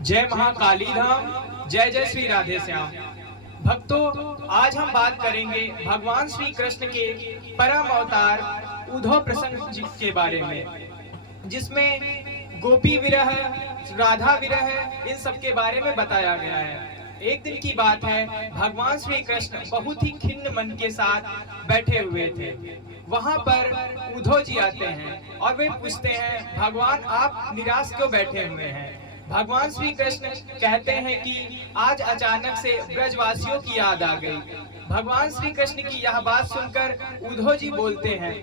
जय महाकाली धाम, जय जय श्री राधे श्याम। भक्तों, आज हम बात करेंगे भगवान श्री कृष्ण के परम अवतार उद्धव प्रसंग जी के बारे में, जिसमें गोपी विरह, राधा विरह, इन सब के बारे में बताया गया है। एक दिन की बात है, भगवान श्री कृष्ण बहुत ही खिन्न मन के साथ बैठे हुए थे। वहां पर उद्धव जी आते हैं और वे पूछते हैं, भगवान आप निराश क्यों बैठे हुए हैं? भगवान श्री कृष्ण कहते हैं कि आज अचानक से ब्रजवासियों की याद आ गई। भगवान श्री कृष्ण की यह बात सुनकर उद्धव जी बोलते हैं,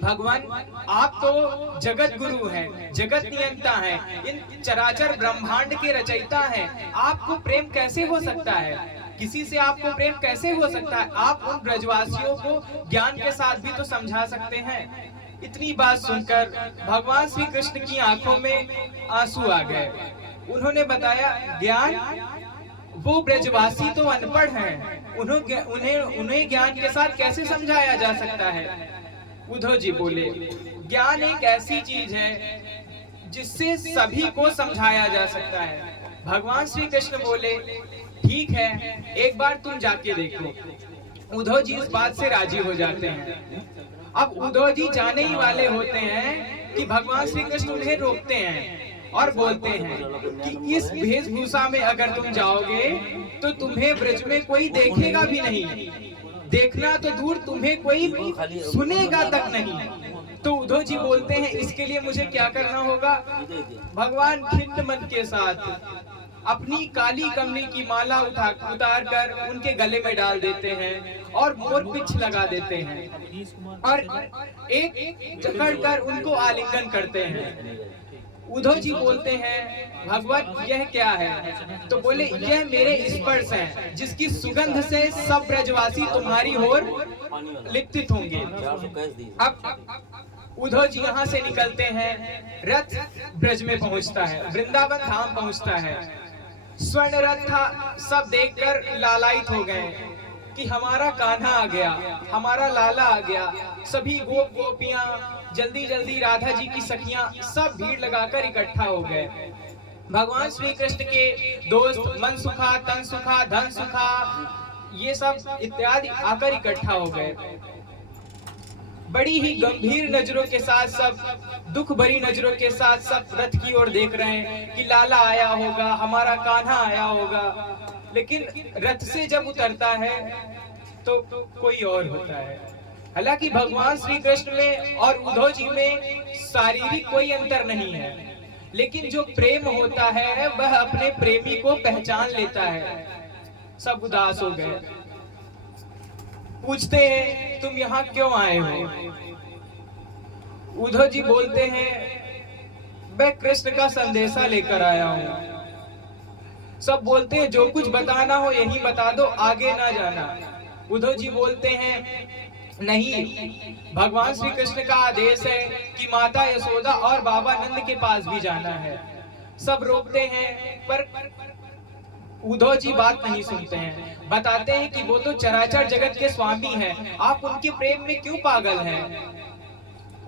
भगवान आप तो जगत गुरु हैं, जगत नियंता हैं, इन चराचर ब्रह्मांड के रचयिता हैं। आपको प्रेम कैसे हो सकता है? किसी से आपको प्रेम कैसे हो सकता है? आप उन ब्रजवासियों को ज्ञान के साथ भी तो समझा सकते हैं। इतनी बात सुनकर भगवान श्री कृष्ण की आंखों में आंसू आ गए। उन्होंने बताया, ज्ञान, वो ब्रजवासी तो अनपढ़ हैं, उन्हें ज्ञान के साथ कैसे समझाया जा सकता है? उद्धव जी बोले, ज्ञान एक ऐसी चीज है जिससे सभी को समझाया जा सकता है। भगवान श्री कृष्ण बोले, ठीक है, एक बार तुम जाके देखो। उद्धव जी इस बात से राजी हो जाते हैं। अब उद्धव जी जाने ही वाले होते हैं कि भगवान श्री कृष्ण उन्हें रोकते हैं और बोलते हैं कि इस वेशभूषा में अगर तुम जाओगे तो तुम्हें ब्रज में कोई देखेगा भी नहीं, देखना तो दूर, तुम्हें कोई सुनेगा तक नहीं। तो उद्धव जी बोलते हैं, इसके लिए मुझे क्या करना होगा? भगवान खिन्न मन के साथ अपनी काली कमली की माला उतार कर उनके गले में डाल देते हैं और मोर पिछ लगा देते हैं और एक जकड़ कर उनको आलिंगन करते हैं। उद्धव जी बोलते हैं, भगवान यह क्या है? तो बोले, यह मेरे स्पर्श है, जिसकी सुगंध से सब ब्रजवासी तुम्हारी ओर लिप्त होंगे। अब उद्धव जी यहाँ से निकलते हैं, रथ ब्रज में पहुँचता है, वृंदावन धाम पहुँचता है। स्वर्ण रथ था, सब देखकर लालायित हो गए कि हमारा कान्हा आ गया, हमारा लाला आ गया। सभी गोपियां, जल्दी जल्दी राधा जी की सखियां, सब भीड़ लगाकर इकट्ठा हो गए। भगवान श्री कृष्ण के दोस्त मन सुखा, तन सुखा, धन सुखा, ये सब इत्यादि आकर इकट्ठा हो गए। बड़ी ही गंभीर नजरों के साथ, सब दुख भरी नजरों के साथ सब रथ की ओर देख रहे हैं कि लाला आया होगा, हमारा कान्हा आया होगा। लेकिन रथ से जब उतरता है तो कोई और होता है। हालांकि भगवान श्री कृष्ण में और उद्धव जी में शारीरिक कोई अंतर नहीं है, लेकिन जो प्रेम होता है वह अपने प्रेमी को पहचान लेता है। सब उदास हो गए, पूछते हैं, तुम यहाँ क्यों आए हो? उद्धव जी बोलते हैं, मैं कृष्ण का संदेशा लेकर आया हूँ। सब बोलते हैं, जो कुछ बताना हो यही बता दो, आगे ना जाना। उद्धव जी बोलते हैं, नहीं, भगवान श्री कृष्ण का आदेश है कि माता यशोदा और बाबा नंद के पास भी जाना है। सब रोकते हैं, पर उद्धव जी बात नहीं सुनते हैं। बताते हैं कि वो तो चराचर जगत के स्वामी हैं, आप उनके प्रेम में क्यों पागल हैं?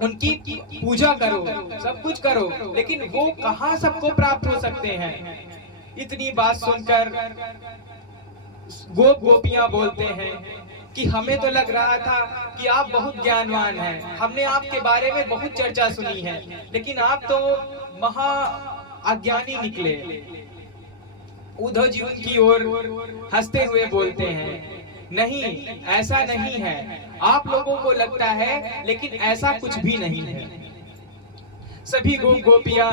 उनकी पूजा करो, सब कुछ करो, लेकिन वो कहाँ सबको प्राप्त हो सकते हैं? इतनी बात सुनकर गोपियां बोलते हैं कि हमें तो लग रहा था कि आप बहुत ज्ञानवान हैं, हमने आपके बारे में बहुत चर्चा सुनी है, लेकिन आप तो महा अज्ञानी निकले। उद्धव जी उनकी ओर हंसते हुए बोलते हैं, नहीं, ऐसा नहीं है, आप लोगों को लगता है, लेकिन ऐसा कुछ भी नहीं है। सभी गोपियां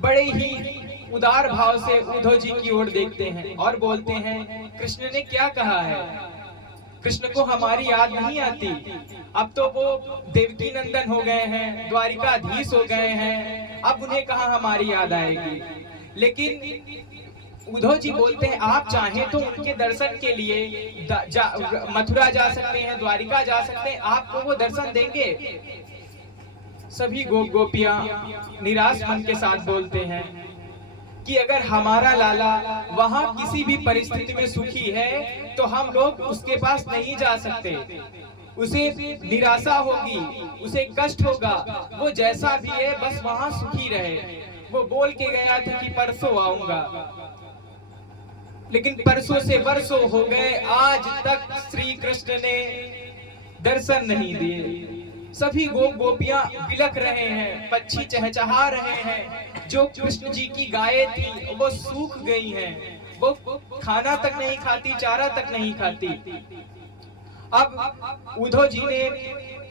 बड़े ही उदार भाव से उद्धव जी की ओर देखते हैं और बोलते हैं, कृष्ण ने क्या कहा है? कृष्ण को हमारी याद नहीं आती? अब तो वो देवकी नंदन हो गए हैं, द्वारिकाधीश हो गए हैं, अब उन्हें कहाँ हमारी याद आएगी? लेकिन उद्धव जी बोलते हैं, आप चाहें तो उनके दर्शन के लिए मथुरा जा सकते हैं, द्वारिका जा सकते हैं, आपको वो दर्शन देंगे। सभी गोपियां निराश मन के साथ बोलते हैं कि अगर हमारा लाला वहां किसी भी परिस्थिति में सुखी है तो हम लोग उसके पास नहीं जा सकते, उसे निराशा होगी, उसे कष्ट होगा। वो जैसा भी है बस वहां सुखी रहे, वो बोल के गया था कि परसों आऊंगा, लेकिन परसों से वर्षों हो गए, आज तक श्री कृष्ण ने दर्शन नहीं दिए। सभी गोपियां बिलख रहे हैं, पक्षी चहचहा रहे हैं। जो कृष्ण जी की गायें थी वो सूख गई हैं, वो खाना तक नहीं खाती, चारा तक नहीं खाती। अब उद्धव जी ने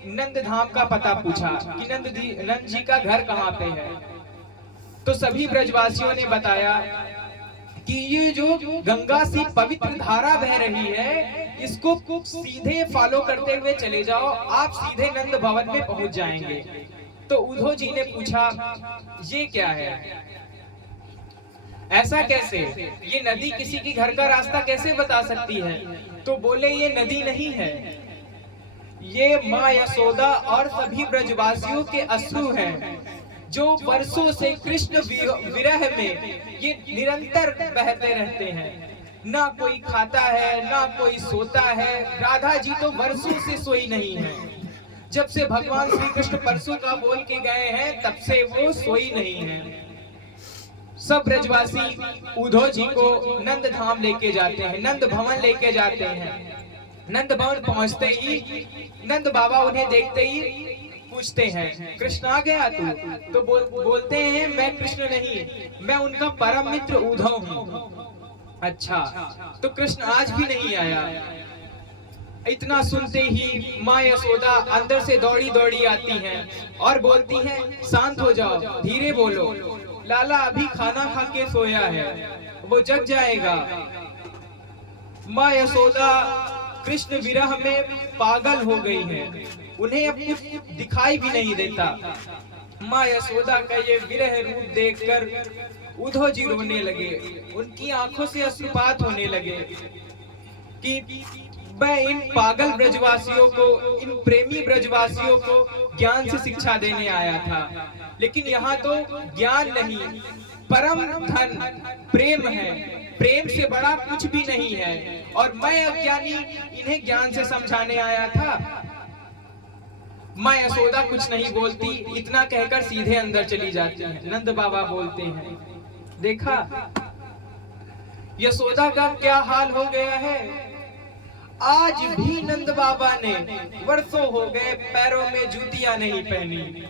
नंद धाम का पता पूछा कि नंद जी का घर कहाँ पे है। तो सभी ब्रजवासियों ने बताया कि ये जो गंगा सी पवित्र धारा बह रही है, इसको सीधे फॉलो करते हुए चले जाओ, आप सीधे नंद भवन में पहुंच जाएंगे। तो उद्धव जी ने पूछा, ये क्या है, ऐसा कैसे, ये नदी किसी की घर का रास्ता कैसे बता सकती है? तो बोले, ये नदी नहीं है, ये माँ यशोदा और सभी ब्रजवासियों के अश्रु हैं, जो वर्षों से कृष्ण विरह में ये निरंतर बहते रहते हैं। ना कोई खाता है, ना कोई सोता है। राधा जी तो वर्षों से सोई नहीं है। जब से भगवान श्री कृष्ण परसों का बोल के गए हैं, तब से वो सोई नहीं है। सब ब्रजवासी उद्धव जी को नंद धाम लेके जाते हैं, नंद भवन लेके जाते हैं। नंद भवन पहुंचते ही नंद बाबा उन्हें देखते ही पूछते हैं, कृष्ण आ गया तू? तो बोलते हैं, मैं कृष्ण नहीं, मैं उनका परम मित्र उद्धव हूँ। अच्छा, तो कृष्ण आज भी नहीं आया? इतना सुनते ही माँ यशोदा अंदर से दौड़ी दौड़ी आती हैं और बोलती हैं, शांत हो जाओ, धीरे बोलो, लाला अभी खाना खा के सोया है, वो जग जाएगा। माँ यशोदा कृष्ण विरह में पागल हो गई हैं, उन्हें अब कुछ दिखाई भी नहीं देता। माँ यशोदा का ये विरह रूप देखकर उद्धव जी रोने लगे, उनकी आंखों से अश्रुपात होने लगे कि मैं इन पागल ब्रजवासियों को, इन प्रेमी ब्रजवासियों को ज्ञान से शिक्षा देने आया था, लेकिन यहाँ तो ज्ञान नहीं, परम धन प्रेम है, प्रेम से बड़ा कुछ भी नहीं है, और मैं अज्ञानी इन्हें ज्ञान से समझाने आया था। माँ यशोदा कुछ नहीं बोलती, इतना कहकर सीधे अंदर चली जाती है। नंद बाबा बोलते हैं, देखा यशोदा का क्या हाल हो गया है। आज भी नंद बाबा ने वर्षों हो गए पैरों में जूतियां नहीं पहनी।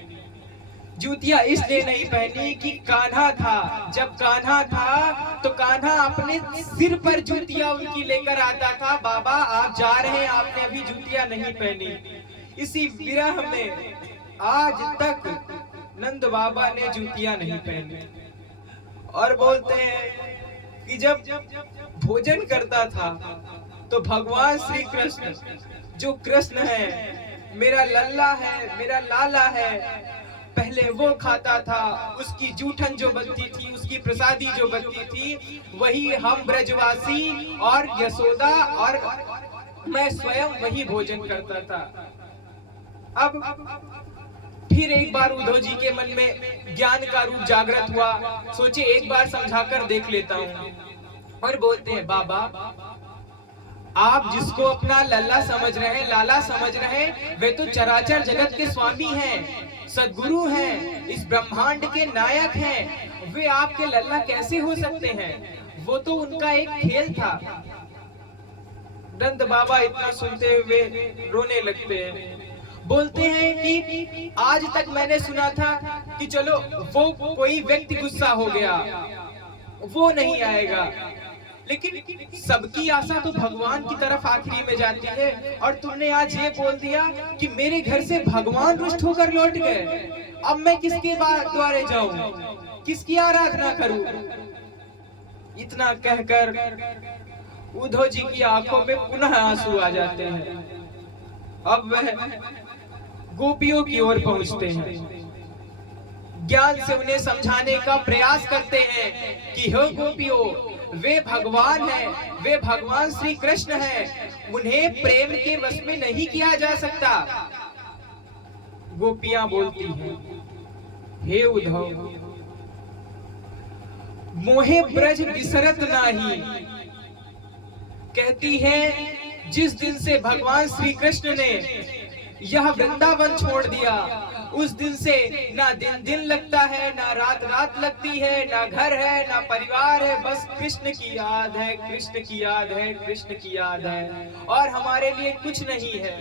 जूतियां इसलिए नहीं पहनी कि कान्हा था, जब कान्हा था तो कान्हा अपने सिर पर जूतियां उनकी लेकर आता था। बाबा आप जा रहे हैं, आपने अभी जूतियां नहीं पहनी। इसी विरह में आज तक नंद बाबा ने जूतियां नहीं पहनी। और बोलते हैं कि जब भोजन करता था तो भगवान श्री कृष्ण, जो कृष्ण है, मेरा लल्ला है, मेरा लाला है, पहले वो खाता था, उसकी जूठन जो बनती थी, उसकी प्रसादी जो बनती थी, वही हम ब्रजवासी और यशोदा और मैं स्वयं वही भोजन करता था। अब फिर एक बार उद्धव जी के मन में ज्ञान का रूप जागृत हुआ, सोचे एक बार समझाकर देख लेता हूँ। और बोलते हैं, बाबा आप जिसको अपना लल्ला समझ रहे हैं, लाला समझ रहे हैं, वे तो चराचर जगत के स्वामी हैं, सद्गुरु हैं, इस ब्रह्मांड के नायक हैं। वे आपके लल्ला कैसे हो सकते हैं? वो तो उनका एक खेल था। नंद बाबा इतना सुनते हुए रोने लगते हैं। बोलते हैं कि आज तक मैंने सुना था कि चलो वो कोई व्यक्ति गुस्सा हो गया, वो नहीं आएगा, लेकिन सबकी आशा तो भगवान की तरफ आखिरी में जाती है। और तुमने आज ये बोल दिया कि मेरे घर से भगवान रुष्ट होकर लौट गए, अब मैं किसके द्वारे जाऊं, किसकी आराधना करूं? इतना कहकर उद्धव जी की आंखों में पुनः आंसू आ जाते हैं। अब वह गोपियों की ओर पहुंचते हैं, ज्ञान से उन्हें समझाने का प्रयास करते हैं कि हो गोपियों, वे भगवान हैं, वे भगवान श्री कृष्ण हैं, उन्हें प्रेम के वश में नहीं किया जा सकता। गोपियां बोलती हैं, हे उद्धव, मोहे ब्रज बिसरत नाही। कहती है, जिस दिन से भगवान श्री कृष्ण ने यह वृंदावन छोड़ दिया, उस दिन से ना दिन दिन लगता है, ना रात रात लगती है, ना घर है, ना परिवार है, बस कृष्ण की याद है, कृष्ण की याद है, कृष्ण की याद है। और हमारे लिए कुछ नहीं है,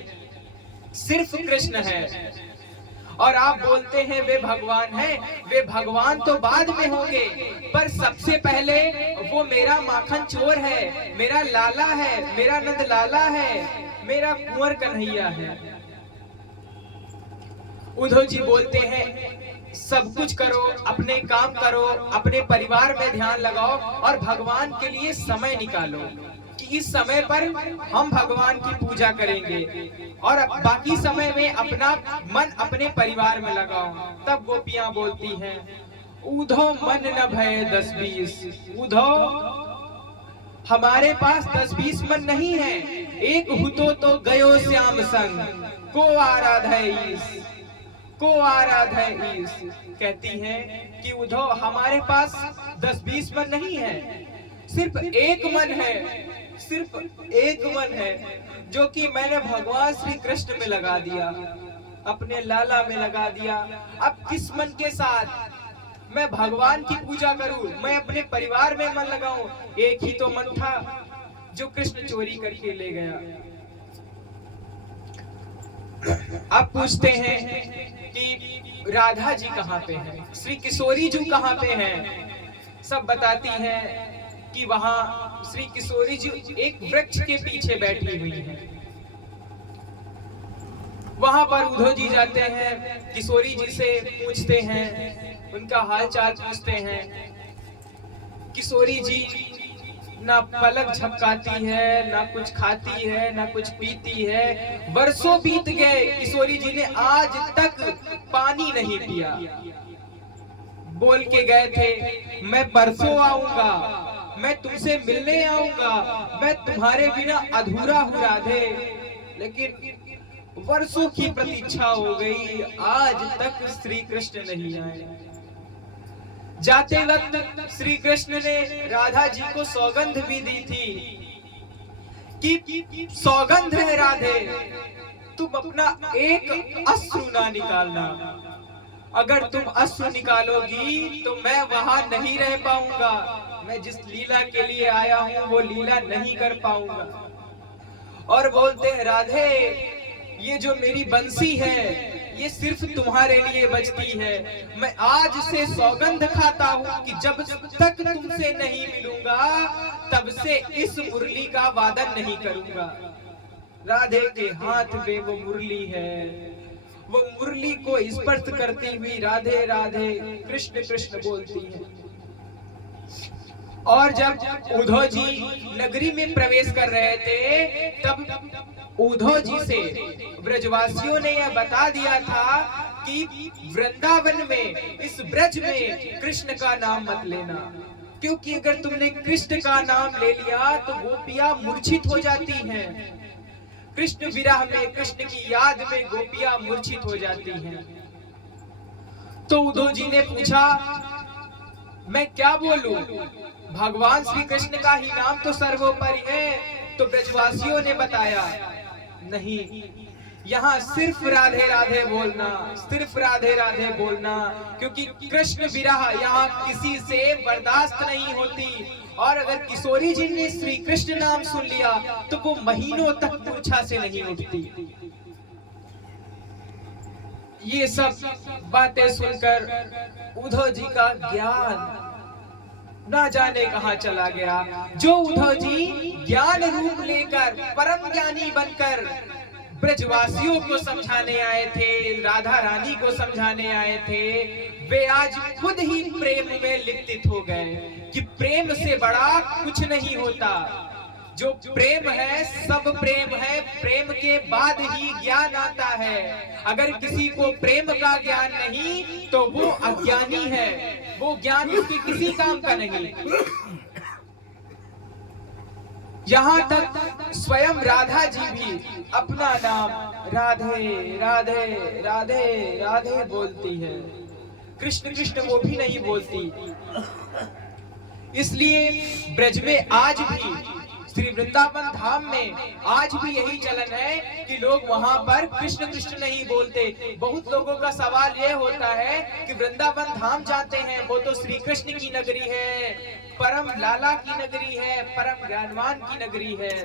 सिर्फ कृष्ण है। और आप बोलते हैं वे भगवान हैं, वे भगवान तो बाद में होंगे, पर सबसे पहले वो मेरा माखन चोर है, मेरा लाला है, मेरा नंद लाला है, मेरा कुंवर कन्हैया है। उद्धव जी बोलते हैं सब कुछ करो, अपने काम करो, अपने परिवार में ध्यान लगाओ और भगवान के लिए समय निकालो कि इस समय पर हम भगवान की पूजा करेंगे और बाकी समय में अपना मन अपने परिवार में लगाओ। तब गोपियां बोलती हैं उद्धव मन न भय 10-20, उद्धव हमारे पास 10-20 मन नहीं है, एक हुतो तो गयो श्याम संग, को आराधईस, को आराधईस। कहती है कि उद्धव हमारे पास 10-20 मन नहीं है, सिर्फ एक मन है, सिर्फ एक मन है जो कि मैंने भगवान श्री कृष्ण में लगा दिया, अपने लाला में लगा दिया। अब किस मन के साथ मैं भगवान की पूजा करूं, मैं अपने परिवार में मन लगाऊं? एक ही तो मन था जो कृष्ण चोरी करके ले गया। आप पूछते हैं कि राधा जी कहाँ पे हैं, श्री किशोरी जी कहाँ पे हैं? सब बताती हैं कि वहां श्री किशोरी जी एक वृक्ष के पीछे बैठी हुई हैं। वहां पर उद्धव जी जाते हैं, किशोरी जी से पूछते हैं, उनका हाल चाल पूछते हैं। किशोरी जी ना पलक झपकाती है, ना कुछ खाती है, ना कुछ पीती है। वर्षों बीत गए, किशोरी जी ने आज तक पानी नहीं पिया। बोल के गए थे मैं परसों आऊंगा, मैं तुमसे मिलने आऊंगा, मैं तुम्हारे बिना अधूरा हूँ राधे। लेकिन वर्षों की प्रतीक्षा हो गई, आज तक श्री कृष्ण नहीं आए। जाते वक्त श्री कृष्ण ने राधा जी को सौगंध भी दी थी कि सौगंध है राधे, तुम अपना एक अश्रु ना निकालना, अगर तुम अश्रु निकालोगी तो मैं वहां नहीं रह पाऊंगा, मैं जिस लीला के लिए आया हूं वो लीला नहीं कर पाऊंगा। और बोलते हैं राधे ये जो मेरी बंसी है ये सिर्फ तुम्हारे लिए बजती है, मैं आज से सौगंध खाता हूँ कि जब तक तुमसे नहीं मिलूंगा तब से इस मुरली का वादन नहीं करूंगा। राधे के हाथ में वो मुरली है, वो मुरली को स्पर्श करती हुई राधे राधे कृष्ण कृष्ण बोलती है। और जब उद्धव जी नगरी में प्रवेश कर रहे थे तब उद्धव जी से ब्रजवासियों ने यह बता दिया था कि वृंदावन में इस ब्रज में कृष्ण का नाम मत लेना, क्योंकि अगर तुमने कृष्ण का नाम ले लिया तो गोपियां मूर्छित हो जाती हैं। कृष्ण विरह में, कृष्ण की याद में गोपियां मूर्छित हो जाती हैं। तो उद्धव जी ने पूछा मैं क्या बोलूं, भगवान श्री कृष्ण का ही नाम तो सर्वोपरि है। तो ब्रजवासियों ने बताया नहीं, यहाँ सिर्फ राधे राधे बोलना, सिर्फ राधे राधे बोलना, क्योंकि कृष्ण विरह यहाँ किसी से बर्दाश्त नहीं होती। और अगर किशोरी जी ने श्री कृष्ण नाम सुन लिया तो वो महीनों तक मूर्छा से नहीं उठती। ये सब बातें सुनकर उद्धव जी का ज्ञान ना जाने कहां चला गया। जो उद्धव जी ज्ञान रूप लेकर परम ज्ञानी बनकर ब्रजवासियों को समझाने आए थे, राधा रानी को समझाने आए थे, वे आज खुद ही प्रेम में लिप्त हो गए कि प्रेम से बड़ा कुछ नहीं होता। जो प्रेम है सब प्रेम है, प्रेम के बाद ही ज्ञान आता है। अगर किसी को प्रेम का ज्ञान नहीं तो वो अज्ञानी है, वो ज्ञान उसके किसी काम का नहीं। यहाँ तक स्वयं राधा जी भी अपना नाम राधे राधे राधे राधे बोलती है, कृष्ण कृष्ण वो भी नहीं बोलती। इसलिए ब्रज में आज भी श्री वृंदावन धाम में आज भी यही चलन है कि लोग वहां पर कृष्ण कृष्ण नहीं बोलते। बहुत लोगों का सवाल ये होता है कि वृंदावन धाम जाते हैं, वो तो श्री कृष्ण की नगरी है, परम लाला की नगरी है, परम ज्ञानवान की नगरी है,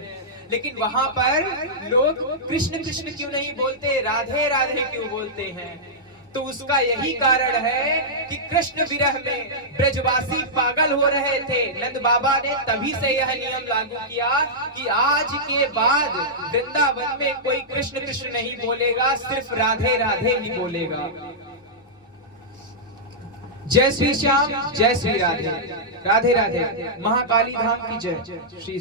लेकिन वहां पर लोग कृष्ण कृष्ण क्यों नहीं बोलते, राधे राधे क्यों बोलते हैं? तो उसका यही कारण है कि कृष्ण विरह में ब्रजवासी पागल हो रहे थे। नंद बाबा ने तभी से यह नियम लागू किया कि आज के बाद वृंदावन में कोई कृष्ण कृष्ण नहीं बोलेगा, सिर्फ राधे राधे ही बोलेगा। जय श्री श्याम, जय श्री राधे, राधे राधे, महाकाली धाम की जय। श्री